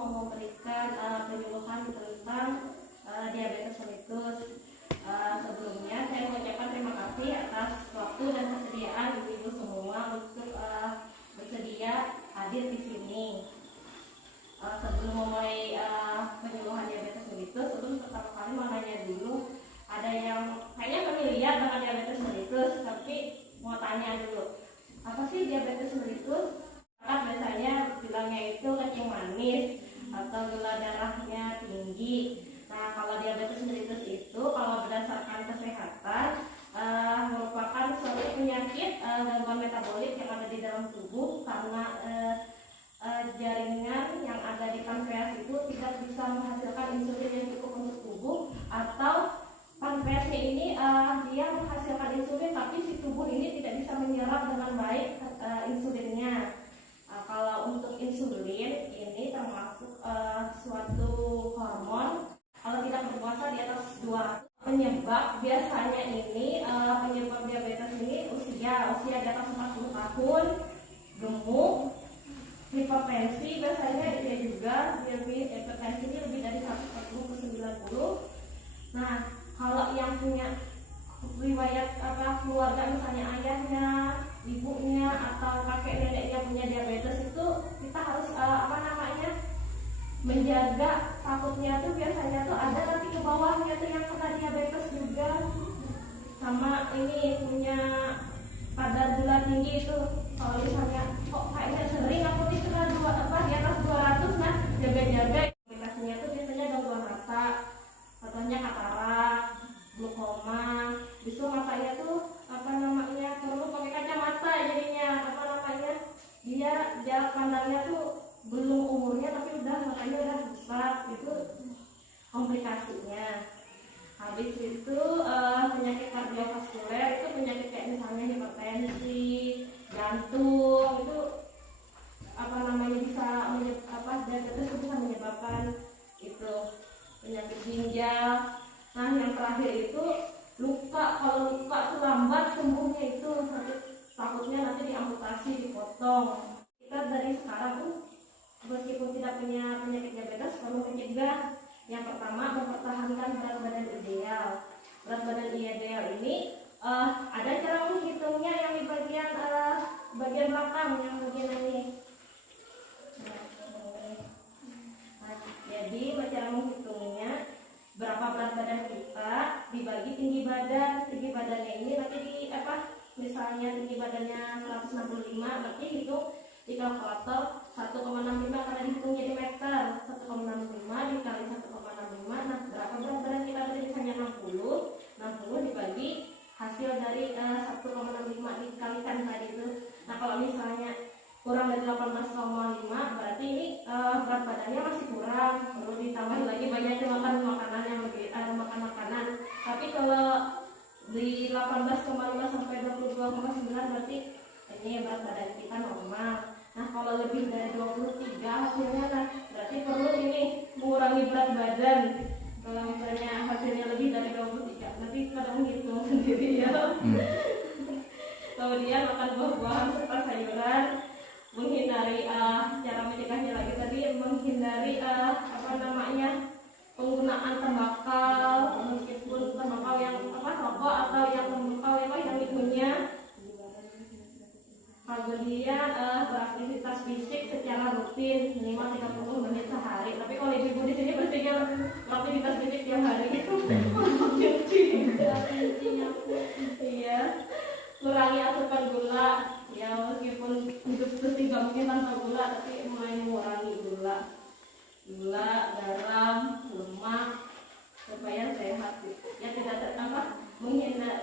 mau memberikan penyuluhan tentang diabetes mellitus. Sebelumnya saya mengucapkan terima kasih atas waktu dan kesediaan ibu-ibu semua untuk bersedia hadir di sini. Sebelum memulai penyuluhan diabetes mellitus, pertama kali mau nanya dulu, ada yang kayaknya familiar dengan diabetes mellitus, tapi mau tanya dulu, apa sih diabetes mellitus? Biasanya bilangnya itu kencing manis atau gula darahnya tinggi. Nah, kalau diabetes mellitus itu kalau berdasarkan kesehatan merupakan suatu penyakit gangguan metabolik yang ada di dalam tubuh karena jaringan yang ada di pankreas itu tidak bisa menghasilkan insulin yang cukup untuk tubuh, atau pankreasnya ini dia menghasilkan insulin tapi si tubuh ini tidak bisa menyerap dengan baik insulinnya. Kalau untuk insulin ini termasuk suatu hormon kalau tidak berpuasa di atas 200. Penyebab biasanya ini penyebab diabetes ini usia di atas 40 tahun, gemuk, hipertensi biasanya dia juga, hipertensi ini lebih dari 140 ke 90. Nah, kalau yang punya riwayat keluarga, misalnya ayahnya, ibunya atau kakek neneknya punya diabetes, itu kita harus menjaga. Takutnya tuh biasanya tuh ada nanti ke bawahnya tuh yang kena diabetes juga, sama ini punya kadar gula tinggi itu. Kalau misalnya kok kayaknya sering aku di atas 200, nah jaga-jaga. Komplikasinya tuh biasanya gangguan mata, contohnya katarak, glaukoma. Justru matanya tuh perlu pakai kacamata, jadinya dia pandangnya tuh belum umurnya tapi matanya udah besar. Itu komplikasinya. Habis itu penyakit kardiovaskuler itu penyakit kayak misalnya hipertensi, jantung, itu diabetes itu bisa menyebabkan itu penyakit ginjal. Nah, yang terakhir itu luka. Kalau luka itu lambat sembuhnya, itu takutnya nanti diamputasi, dipotong. Kita dari sekarang tuh meskipun tidak punya penyakit diabetes perlu mencegah. Yang pertama, mempertahankan berat badan ideal. Berat badan ideal ini ada cara menghitungnya yang di bagian belakang yang bagian ini. Jadi cara menghitungnya, berapa berat badan kita dibagi tinggi badan. Tinggi badannya ini nanti misalnya tinggi badannya 165, berarti hitung di kalkulator 1,65 karena dihitungnya di meter. 1,65 dikali 1,65, nah berapa berat badan kita tadi? Misalnya 60 dibagi hasil dari 1,65 dikalikan tadi itu. Nah, kalau misalnya kurang dari 18,5 berarti ini berat badannya masih kurang, perlu ditambah lagi banyak makan makanan yang lebih makan makanan. Tapi kalau di 18,5 sampai 22,9 berarti ini berat badan kita normal. Nah, kalau lebih dari 23 hasilnya, nah berarti perlu ini mengurangi berat badan. Kalau misalnya hasilnya lebih dari 23, nanti pada menghitung sendiri ya. Kemudian makan buah-buahan serta sayuran, menghindari cara mencegahnya lagi tadi, menghindari penggunaan tembakau, meskipun tembakau yang rokok atau yang tembakau yang itunya. Kemudian beraktivitas fisik secara rutin minimal 30 menit sehari. Tapi kalau ibu di sini pastinya aktivitas fisik tiap hari itu iya. Kurangi asupan gula ya, meskipun hidup terus tidak mungkin tanpa gula, tapi mulai mengurangi gula, garam, lemak supaya sehat ya.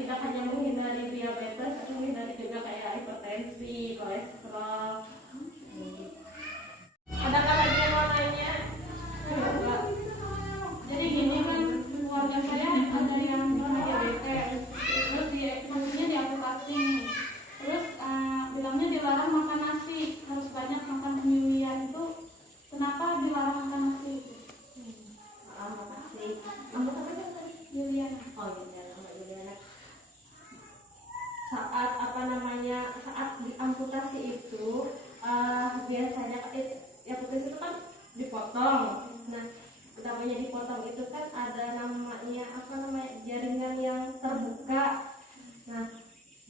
Tidak hanya menghindari diabetes, tapi menghindari juga kayak hipertensi, kolesterol. Adakah lagi yang mau nanya? Jadi gini kan, keluarga saya ada yang diabetes, terus maksudnya diamputasi, terus bilangnya dilarang makan nasi, harus banyak makan cemilan. Itu kenapa dilarang makan nasi? Makasih. Juliana. Oh iya, nama Juliana. Saat diamputasi itu biasanya amputasi itu kan dipotong dipotong. Nah, namanya dipotong itu kan ada namanya apa namanya jaringan yang terbuka. Nah,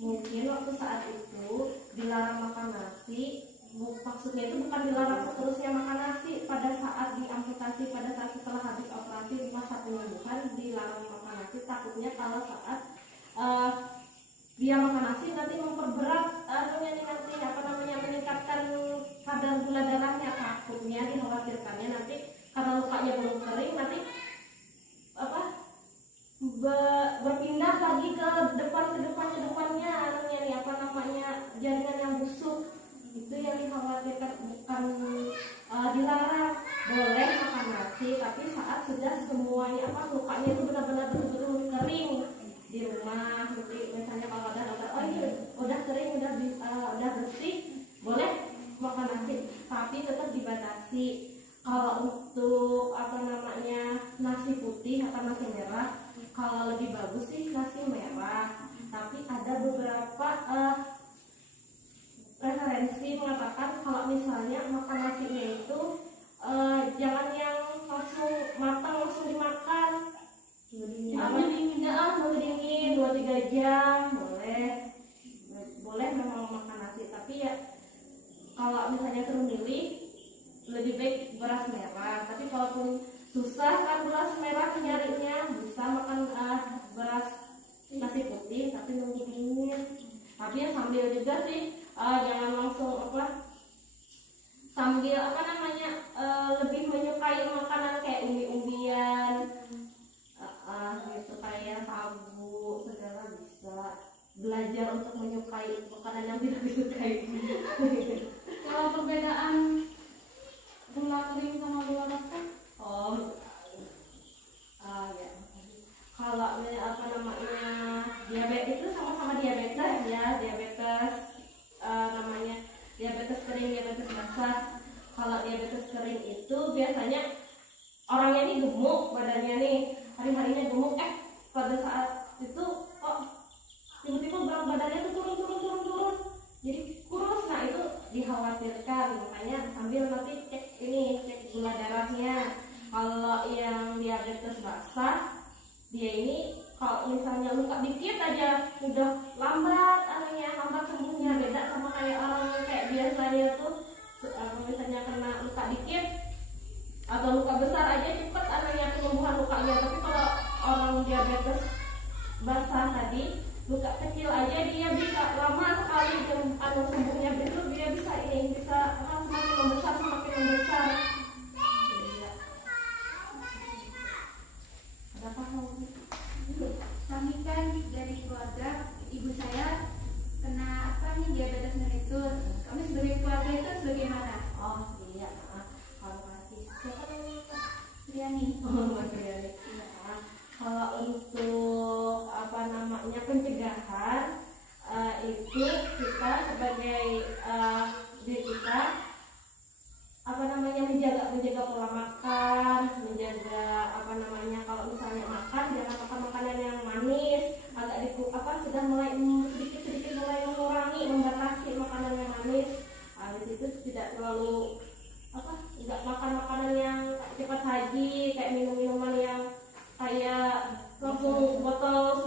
mungkin waktu saat itu dilarang makan nasi. Maksudnya itu bukan dilarang seterusnya makan nasi. Pada saat diamputasi, pada saat setelah habis operasi masa penyembuhan dilarang makan nasi. Takutnya kalau saat dia makan nasi nanti memperberat nanti apa namanya meningkatkan kadar gula darahnya. Takutnya dikhawatirkannya nanti karena lukanya belum kering nanti apa berpindah lagi ke depannya apa namanya jaringan yang busuk. Itu yang dikhawatirkan, bukan dilarang. Boleh makan nasi tapi saat sudah semuanya apa lukanya itu benar-benar betul-betul kering di rumah. Nanti misalnya kalau ada dokter, oh ini udah kering, udah bersih, boleh makan nasi, tapi tetap dibatasi. Kalau untuk apa namanya nasi putih atau nasi merah, kalau lebih bagus sih nasi merah. Tapi ada beberapa referensi mengatakan kalau misalnya makan nasinya itu jangan yang langsung matang langsung dimakan. Nunggu dingin 2-3 jam boleh memang makan nasi, tapi ya kalau misalnya suruh milih lebih baik beras merah. Tapi kalaupun susah kan beras merah nyarinya, bisa makan beras nasi putih tapi nunggu dingin. Tapi ya sambil juga sih jangan langsung sambil lebih menyukai makanan kayak umbi-umbian gitu, kayak sagu segala. Bisa belajar untuk menyukai makanan yang tidak disukai. Kalau perbedaan gula kering sama gula basah? Ya. Kalau apa namanya diabetes itu sama-sama diabetes ya, diabetes namanya diabetes kering, diabetes basah. Kalau diabetes kering itu biasanya orangnya ini gemuk badannya nih, hari-harinya gemuk, pada saat itu tiba-tiba berat badannya tuh turun, jadi kurus. Nah itu dikhawatirkan, makanya sambil nanti cek gula darahnya. Kalau yang diabetes basah, dia ini kalau misalnya luka dikit aja udah lambat sembuhnya. Beda sama kayak orang kayak biasanya tuh misalnya kena luka dikit atau luka besar aja cepet penyembuhan lukanya. Tapi kalau orang diabetes basah tadi, luka kecil aja dia bisa lama sekali sembuhnya. Itu dia bisa semakin membesar. Ada apa? Kami kan dari keluarga, ibu saya kena diabetes mellitus. Kami sebagai keluarga itu bagaimana? Kalau kasih siapa namanya Pak? Riani. Mas Riani. Kalau untuk apa namanya pencegahan itu kita sebagai diri kita menjaga pola makan, menjaga kalau misalnya makan jangan makan makanan yang manis, agak sudah mulai sedikit mulai mengurangi, membatasi makanan yang manis. Habis itu tidak terlalu nggak makan makanan yang cepat saji, kayak minuman yang kayak langsung botol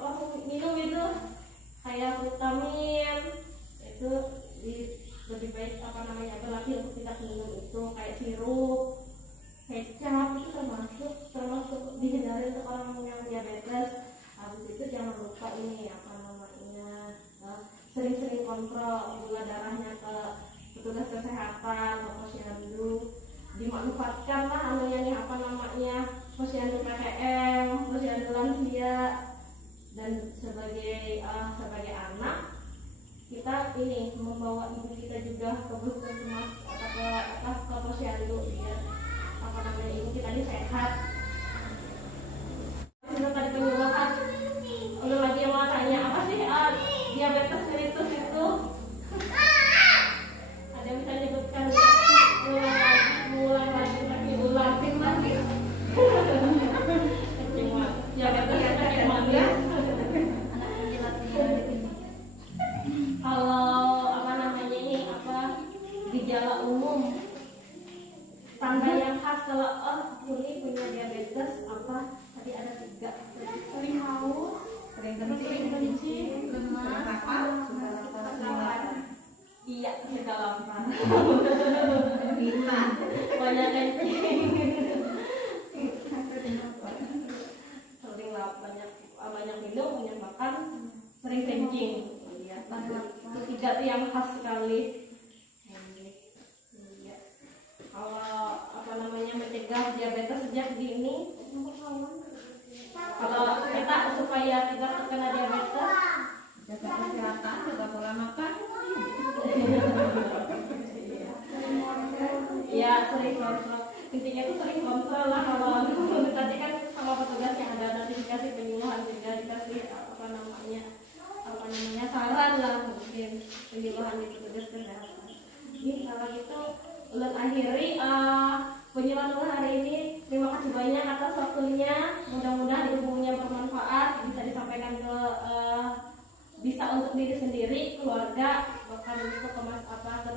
langsung minum itu, kayak vitamin itu lebih baik berlatih untuk tidak minum itu. Kayak sirup, kecap itu termasuk dihindari untuk orang yang diabetes. Habis itu jangan lupa sering-sering kontrol gula darahnya ke petugas kesehatan, ke posyandu. Dimanfaatkan posyandu PTM, posyandu lansia. Dan sebagai anak kita membawa ibu kita juga ke puskesmas atau ke posyandu biar ibu kita ini sehat. Sudah tadi penyuluhan, udah lagi yang mau tanya apa sih diabetes mellitus itu? Ada yang bisa nyebutkan? Ulang lagi tapi ulang. mencegah diabetes sejak dini. Kalau kita supaya tidak terkena diabetes, Jaga kesehatan, jaga pola makan. ya sering kontrol. Intinya itu sering kontrol lah. Kalau tadi kan sama petugas yang ada notifikasi penyuluhan juga dikasih saran lah, mungkin penyuluhan di petugas kesehatan. Ini kalau gitu ulun akhiri penyuluhan ulun hari ini. Terima kasih banyak atas waktunya. Mudah-mudahan ilmunya bermanfaat, bisa disampaikan bisa untuk diri sendiri, keluarga, bahkan untuk ke